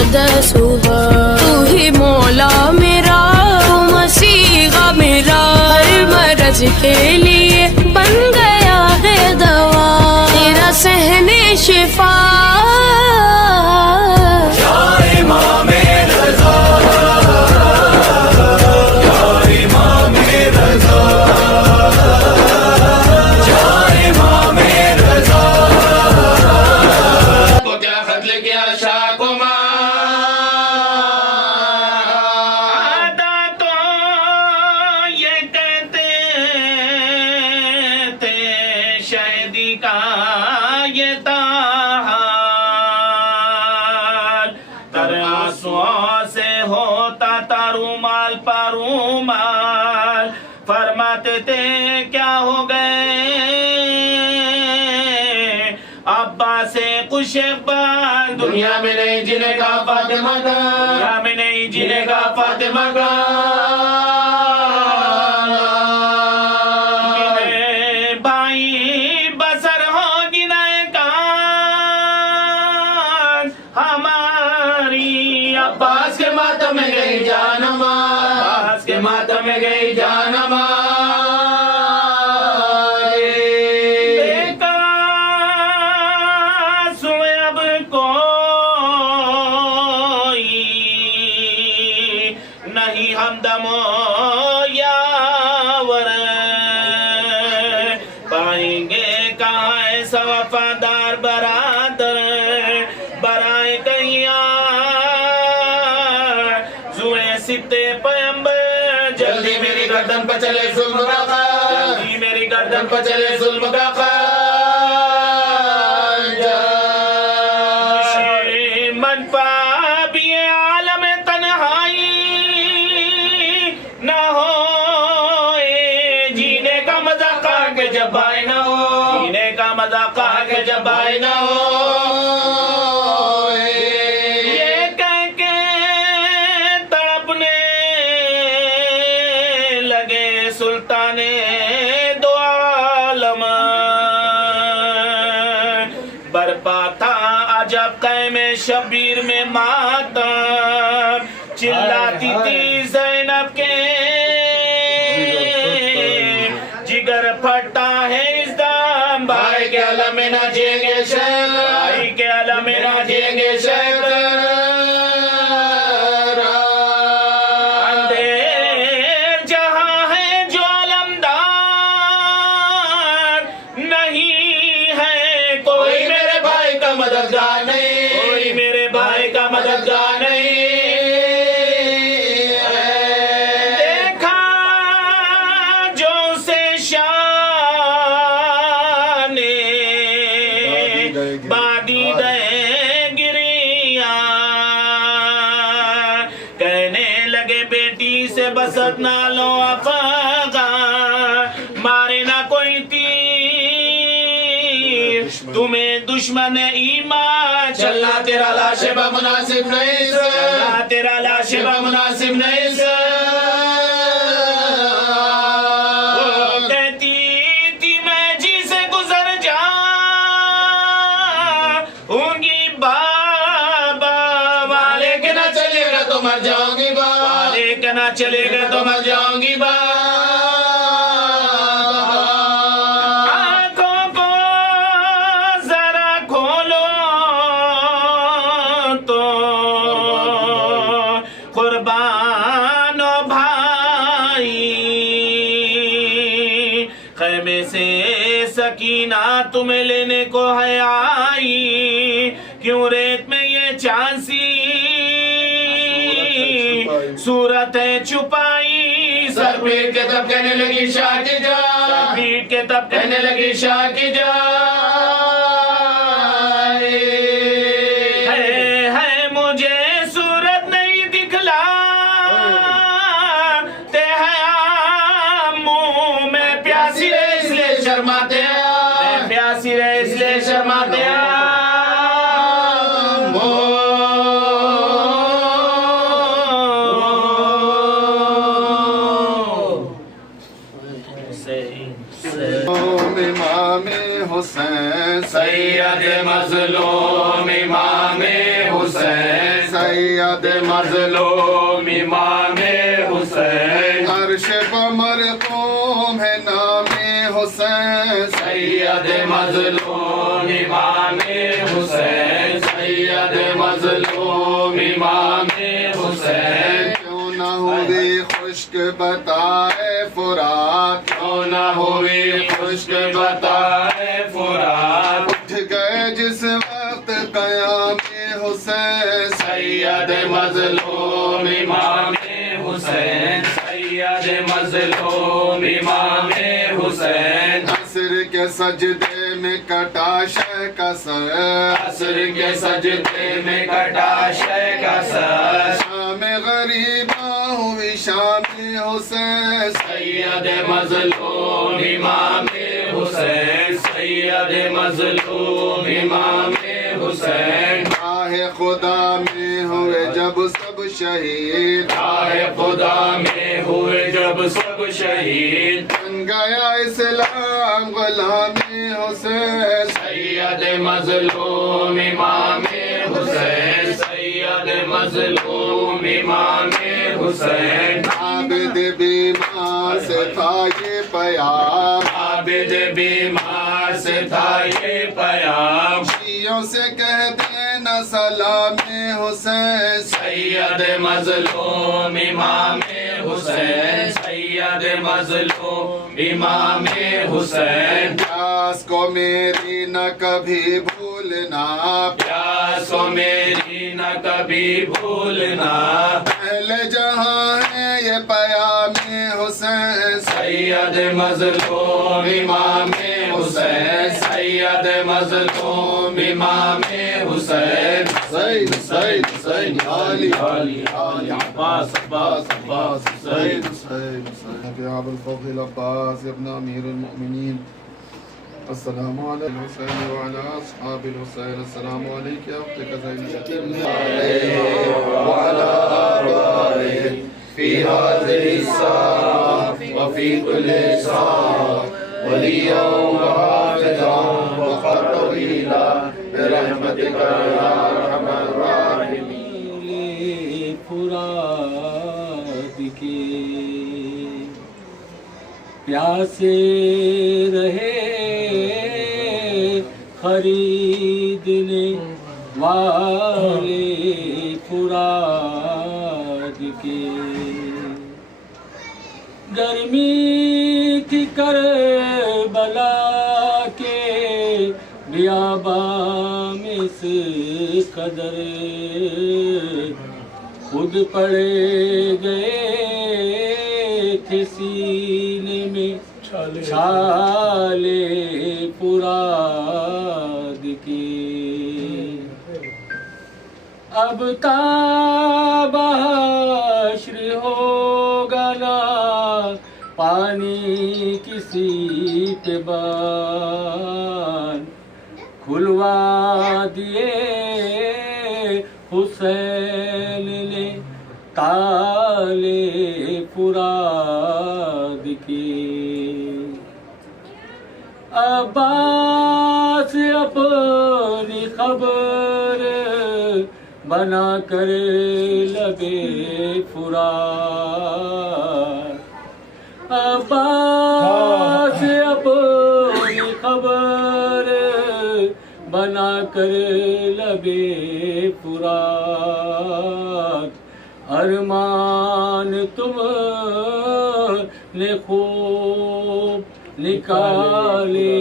मुक़द्दसुहा। तू ही मौला मेरा, तू मसीहा मेरा, हर मर्ज़ के लिए बन गया है दवा, तेरा सहने शिफा। फरमाते थे क्या हो गए अब्बा से कुछ दुनिया में नहीं जिनेगा फातिमा का, दुनिया में नहीं जिनेगा फातिमा का। भाई बसर होगी नायकान हमारी, अब्बास के मातम में गई जानमा, अब्बास के मातम में गई जानमा। नहीं हमदमो यावर पाएंगे कहाँ ऐसा वफादार बरादर, बराए कहिया जुए सिते पैम्बर। जल्दी मेरी गर्दन पर चले जुल्म का खान, जल्दी मेरी गर्दन पर चले जुल्म का खान। मन पाबी आलम तन्हाई ना हो, जीने का मजा कहा के जब आए ना हो, जीने का मजा कहा के जब आए ना हो। ये कह के तड़पने लगे सुल्ताने दो आलम, बरपा था अजब क़ैमे शबीर में मातम, चिल्लाती थी ज़ैनब के जिगर फटा है इस दम, भाई के आलम में ना जिएंगे शेख, भाई के आलम में ना जिएंगे शेख। अंधेर जहां है जो अलमदार नहीं है, कोई मेरे भाई का मददगार नहीं, कोई मेरे भाई का मददगार नहीं। बादी दे गिरिया कहने लगे बेटी से बसत ना लो अफगा, मारे ना कोई तीर तुम्हें दुश्मन ईमान, चलना तेरा लाशेबा मुनासिब नहीं, चलना तेरा लाशेबा मुनासिब नहीं। मर जाऊंगी बा, लेके ना चलेगा तो मर जाऊंगी बा। आंखों को जरा खोलो तो कुर्बानो भाई, खैमे से सकीना तुम्हें लेने को है आई, क्यों रेत में ये चांसी सूरत है छुपाई। सर पीट के तब कहने लगी शाह की जा, सर पीट के तब कहने लगी शाह की जा। है मुझे सूरत नहीं दिखला ते है मुंह में प्यासी रे इसलिए शर्माते हैं, प्यासी रे इसलिए शर्माते हैं। हुसैन सैयद मज़लूम इमाम हुसैन। सैयद मजलूम इमाम हुसैन अर्श पर मरहूम है नामे हुसैन सैयद मजलूम इमाम हुसैन सैयद मजलूम इमाम हुसैन क्यों न हुई खुश्क बताए फुरात क्यों न हुई खुश्क बताए फुरात उठ गए जिस वक्त क़याम हुसैन सैयद मजलूम इमाम हुसैन सैयद मजलूम इमाम हुसैन असर के सजदे में कटा शह का सर असर के सजदे में कटा शह का सर शाम गरीबा हुई शाम हुसैन सैयद मजलूम इमाम हुसैन सैयद मजलूम इमाम हुसैन राहे खुदा में हुए जब सब शहीद राहे खुदा में हुए जब सब शहीद बन गया इस्लाम गुलामी हुसैन सैयद मजलूम इमाम हुसैन सैयद मजलूम इमाम हुसैन आबिद बीमार से था ये प्याम आबिद बीमार से था ये प्याम शियों से कह देना सलाम हुसैन सैयद मजलूम इमाम हुसैन सैयद मजलूम इमाम हुसैन प्यास को मेरी न कभी भूलना प्यास को मेरी न कभी भूलना पहले जहाँ है ये प्याम हुसैन सैयद मजलूम इमाम हुसैन सैयद मजलूम इमाम हुसैन सैयद सैयद सैयद अली अली अली अब्बास अब्बास अब्बास सैयद सैयद सैयद या अबुल फज़ल अब्बास इब्न अमीरुल मोमिनीन अस्सलामु अलैकुम हुसैन व अला अस्हाबिल हुसैन अस्सलामु अलैका या उख्त ज़ैनब व अला आलिहि फी हाज़िहि साअ व फी कुल्लि साअ वलिया व हाफ़िज़ा व ख़तवीला बिरहमतिका या अरहमर राहिमीन फुरात के प्यासे रहे खरीदने वाले फुरात के गर्मी थी करबला के बियाबा में इस कदर खुद पड़े गए थे सीने में छाले फुराद के अब ताबहश्र होगा ना पानी किसी पे बान खुलवा दिए हुसैन ने ताले फुराद के अब्बास अपनी खबर बना कर लबे फुरात अब्बास अपनी खबर बना कर लबे फुरात अरमान तुम ने खूब निकाले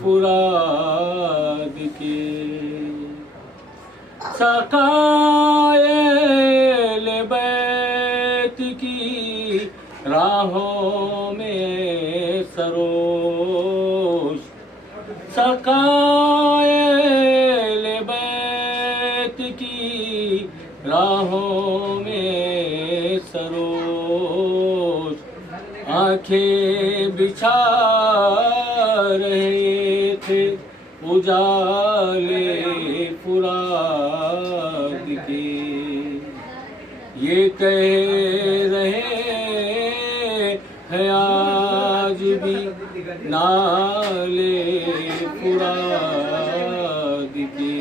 फुराद के सकायल बैत की राहों में सरोश सकायल बैत की राहों में सरोश आंखें बिछा रहे थे उजाले फुरात के ये कह रहे हैं आज भी नाले फुरात के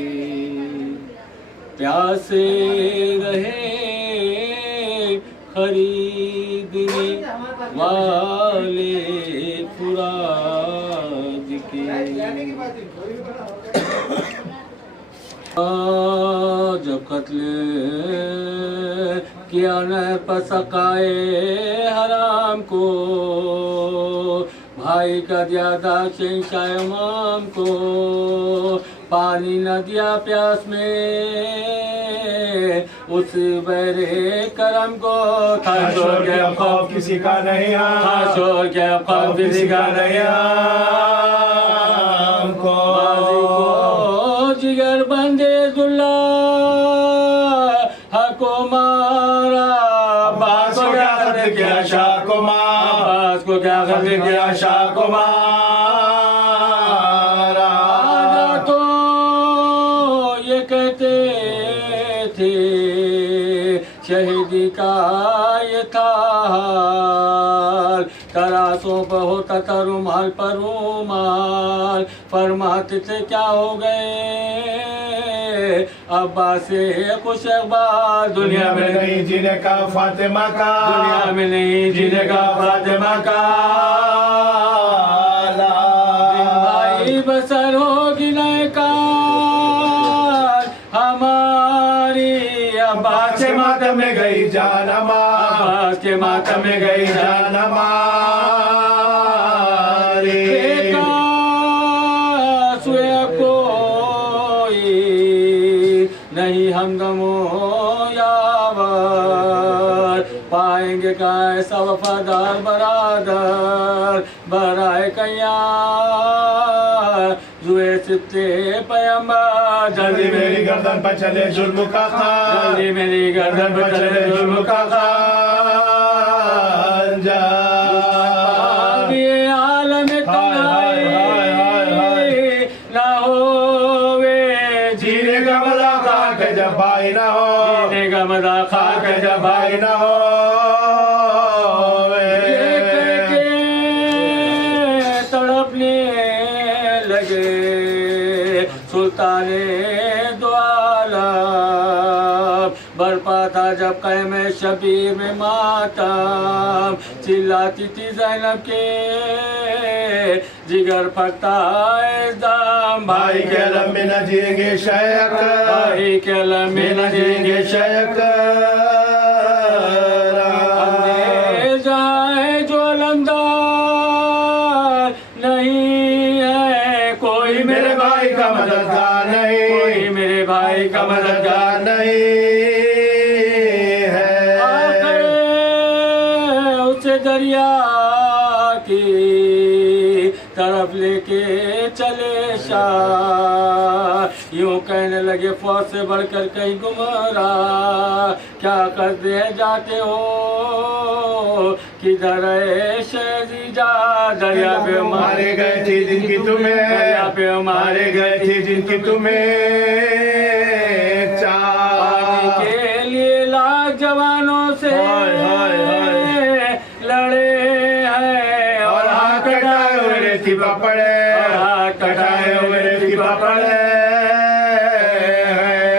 प्यासे वाले फुराद के जब कत्ल किया नहर पर सकाए हराम को, भाई का दिया दाग शहंशाह इमाम को, पानी न दिया प्यास में उस बरे करम को, था शोर के खौफ किसी का नहीं, था शोर के खौफ किसी का नहीं, हमको जिगर बंदे दुल्ला हको मारा, अब्बास को क्या खत्म किया शाह को मारा, अब्बास को क्या खत्म किया शाह को मारा। तो ये कहते थे शहीदी का ये था हाल, तरासों पर होता था रुमाल पर रुमाल, फरमाते थे क्या हो गए अब्बास से खुश अखबार, दुनिया में नहीं जीने का फातिमा का, दुनिया में नहीं जीने का फातिमा का, भाई बसर होगी नए कार हमारी, अब्बास के मातम में गई जान हमारी, अब्बास के मातम में गई जान हमारी। नहीं हमदमो यावर, पाएंगे का ऐसा वफादार बरादर, बराए कैया जुए सित्ते पैगंबर, जल्दी मेरी गर्दन पर चले जुल्म का खान, जल्दी मेरी गर्दन पर चले जुल्म का खंजर। ये आलम ना होवे जीने का मजा खा के जब भाई ना हो, जीने का मजा खा के जब भाई ना हो, तड़पने लगे सुल्ताने दो आलम, बरपा था जब क़याम शबीर में मातम, चिल्लाती थी ज़ैनब के जिगर फटता दम, भाई के अलम में न जिएंगे शेख, भाई के अलम में न जिएंगे शेख। जाए जो अलमदार नहीं है कोई मेरे भाई का मददगार नहीं, कोई मेरे भाई का मददगार नहीं है। उसे दरिया की तरफ लेके चले शाह, यूं कहने लगे फौज से बढ़कर कहीं गुमराह, क्या करते हैं जाते हो किधर है शहजीजा, दरिया पे मारे गए थे जिनकी तुम्हें, दरिया पे मारे गए थे जिनकी तुम्हें पानी के लिए लाख जवानों से लड़े हैं, और हाथ कटाए हुए रेती पर पड़े, हाथ कटाए हुए रेती पर पड़े,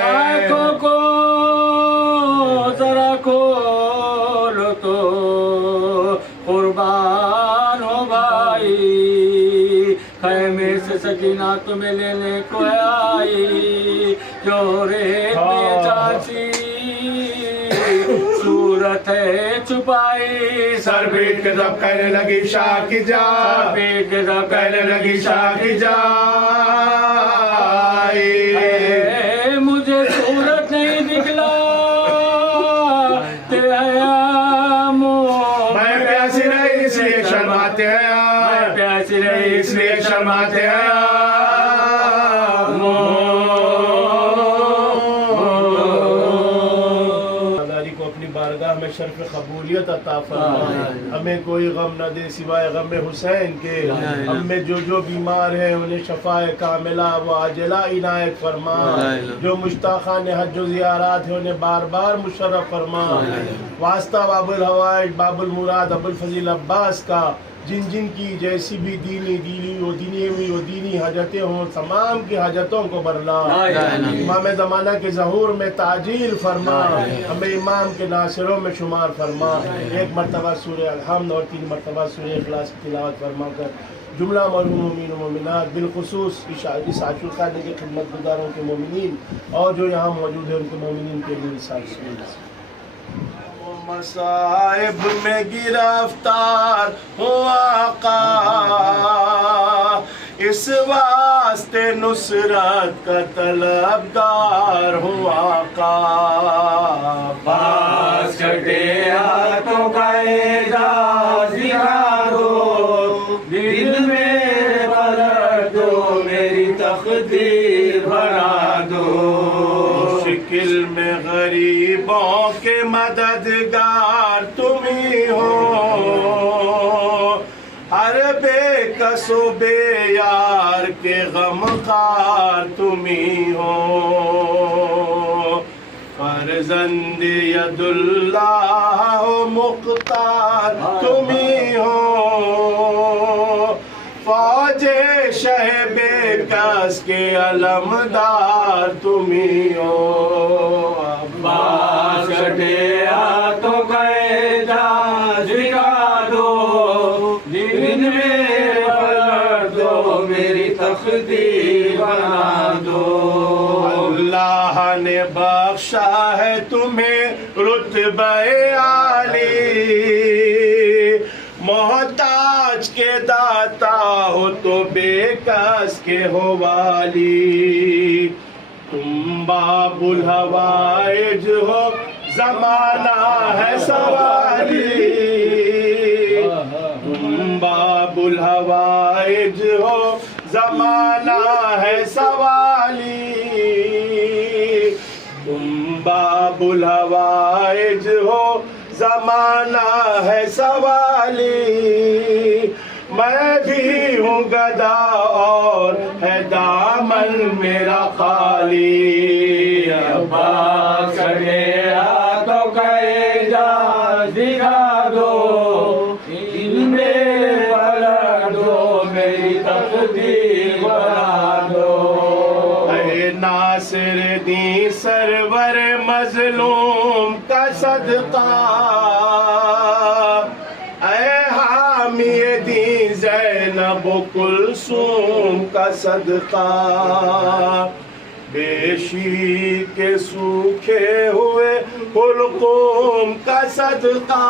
आँखों को जरा खोलो तो कुर्बान हो भाई, खैमे से सकीना तुम्हें लेने को आई, जो रेत में चाची सूरत है छुपाई, सर पीट के जब कहने लगी शाह की जा, पीट के जब कहने लगी शाह की जाई, मुझे सूरत नहीं दिखला मैं प्यासी रही इसलिए शर्माते हैं, मैं प्यासी रही इसलिए शर्माते हैं। को अपनी बारगाह में शर्फ कबूलियत अता फरमा, हमें कोई गम न दे सिवाय गम हुसैन के, हम में जो बीमार हैं उन्हें शफाए कामिला व आजिला इनायत फरमा, जो मुश्ताक़ान हज व ज़ियारत है उन्हें बार बार मुशर्रफ फरमा, वास्ता बाबुल हवाइज बाबुल मुराद अबुल फजील अब्बास का जिन जिन की जैसी भी दीनी हाजतें हों, तमाम की हाजतों को बरला। इमाम ज़माना के ज़हूर में ताजील फरमा, हमें इमाम के नासिरों में शुमार फरमा। एक मरतबा सूरह अल-हम्द और 3 मरतबा सूरह इखलास की तिलावत फरमा कर जुमला मरहूम मोमिन व मोमिनात, बिलखुसूस इस आशुकाने के खिदमत गुजारों के मोमिनीन और जो यहाँ मौजूद है उनके मोमिनीन के लिए मसाइब में गिरफ्तार हूँ आका, इस वास्ते नुसरत का तलबगार हूँ आका। पास कटे हाथों का एजाज़ दिखा दो, दिल में पलट दो, मेरी तकदीर बना दो। मुश्किल में गरीबों के मददगार तुम ही हो, हर बेकसो बेयार के गमखार तुम ही हो। फर्जंद यदुल्लाह हो मुख्तार तुम ही हो, फौजे शह बेकस के अलमदार तुम ही हो। अब्बास कटे हाथों का एजाज़ दिखा दो, दिल में पलट दो, मेरी तकदीर बना दो। अल्लाह ने बख्शा है तुम्हें रुतबे आली, मोहताज के दाता हो तो बेकस के हो वाली। तुम बाबुल हवाइज हो जमाना है सवाली, तुम बाबुल हवाइज हो जमाना है सवाली। तुम बाबुल हवाइज हो जमाना है सवाली, मैं भी हूँ गदा और है दामन मेरा खाली। अब्बास कटे हाथों का एजाज़ दिखा दो, दिल में पलट दो, मेरी तकदीर बना दो। ऐ नासिर दी सरवर मजलूम का सदका, ऐ हामी दी ज़ैनब कुलसूम का सदका। बेशी के सूखे हुए हुलकुम का सदका,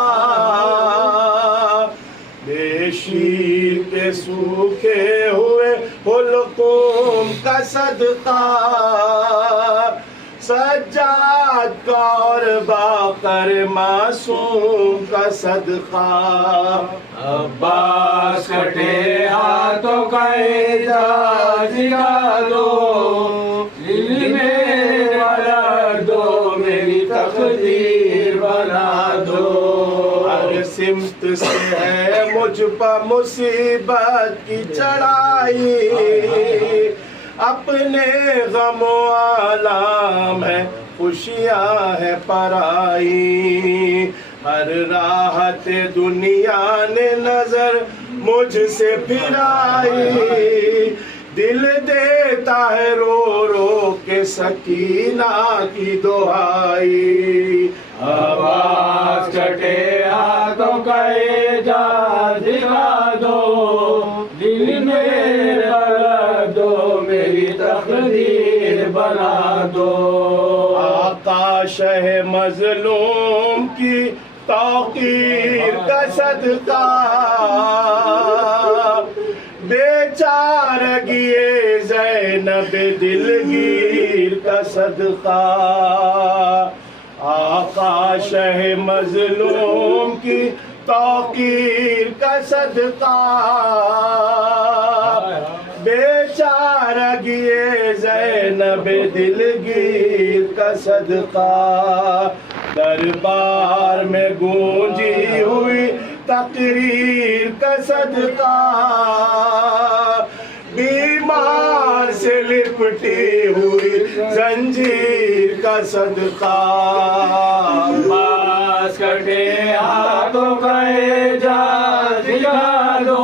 बेशी के सूखे हुए हुलकुम का सदका। सज्जाद का और बाकर मासूम का सदका। अब्बास कटे हाथों का एजाज़ दिखा दो, दिल में पलट दो, मेरी तकदीर बना दो। हर सिमत से है मुझ पर मुसीबत की चढ़ाई, अपने गमो आलाम है खुशियाँ है पराई। हर राहत दुनिया ने नजर मुझसे फिराई, दिल देता है रो रो के सकीना की दुआई। आवाज कटे हाथों का एजाज़ दिखा दो, दिल में पलट दो, मेरी तकदीर बना दो। आकाश है मजलूम की तौकीर का सदका, बेचारगिए ज़ैनब दिलगीर का सदका। आकाश है मजलूम की तौकीर का सदका, बेचारगिए ज़ैनब दिलगीर का सदका। दरबार में गूंजी हुई तकरीर का सदका, बीमार से लिपटी हुई जंजीर का सदका। पास कटे हाथों का एजाज़ दिखा दो,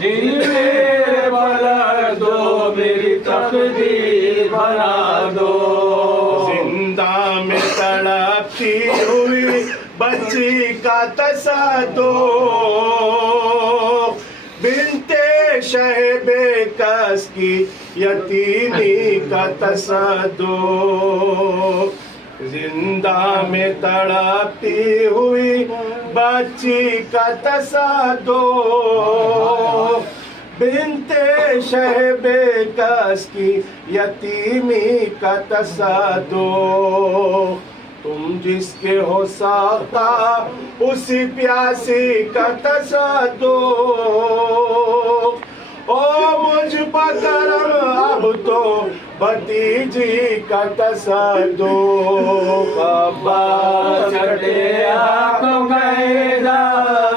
दिल मेरे पलट दो, मेरी तकदीर बना दो। जिंदा में तड़पती हुई बच्ची का तसद्दुक़, बिनते शहबे कस की यतीमी का तसद्दुक़। जिंदा में तड़पती हुई बच्ची का तसद्दुक़, बिनते शहबे कस की यतीमी का तसद्दुक़। तुम जिसके हो साका उसी प्यासी का तसद्दुक़। ओ मुझ पर करम अब तो भतीजी का तसद्दुक़। अब्बास कटे आंखों का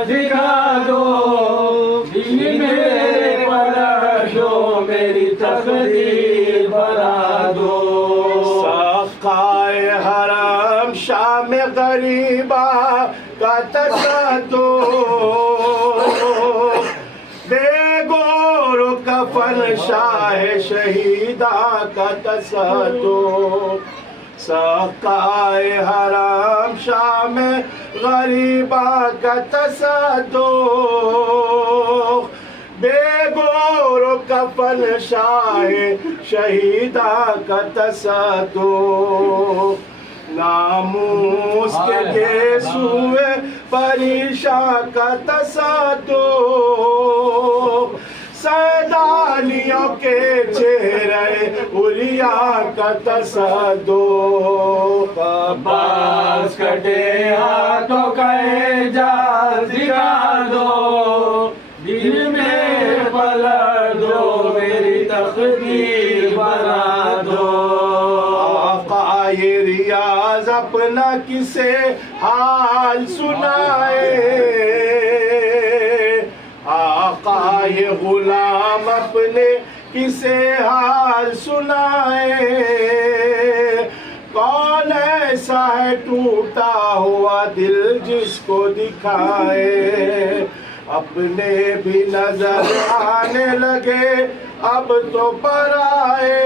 दिखा दो, दिल मेरे पलट दो, मेरी तकदीर बना दो। सखाए हरम शाम गरीबा का तसद्दुक़, बेगोर कफन शाह शहीदा का तसद्दुक़। सखाए हरम शाम गरीबा का तसद्दुक़, बेगोर कफन शाह शहीदा का तसद्दुक़। नामूस के गेसुए परीशा का तसद्दुक़, सैदानियों के चेहरे उलिया का तसद्दुक़। अब्बास कटे हाथों का जाल दिखा दो, दिल में पलट दो, मेरी तकदीर बना दो। आक़ाए रियाज अपना किसे हाल सुनाए, आक़ाए गुलाम अपने किसे हाल सुनाए। कौन ऐसा है टूटा हुआ दिल जिसको दिखाए, अपने भी नजर आने लगे अब तो पराए।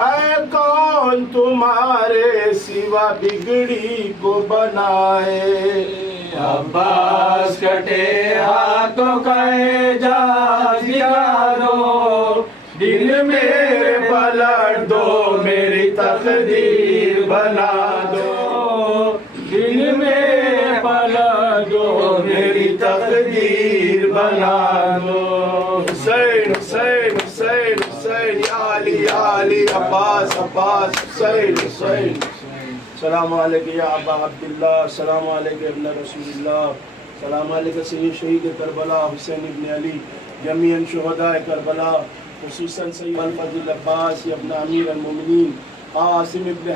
है कौन तुम्हारे सिवा बिगड़ी को बनाए। अब्बास कटे हाथों का जाल दिखा दो, दिल मेरे पलट दो, मेरी तकदीर बना दो। दिल में पलट दो, मेरी तकदीर बना दो। हुसैन हुसैन हुसैन हुसैन या अली अब्बास अब्बास हुसैन हुसैन। सलाम अलैका या अबा अब्दुल्लाह, सलाम अलैका इब्न रसूलुल्लाह, सलाम अलैका सैयद शहीद करबला हुसैन इब्न अली, जमीअन शुहदाए करबला, खुसूसन सैयद अल-फज़ल अब्बास इब्न अमीर अल-मोमिनीन आसिम इब्न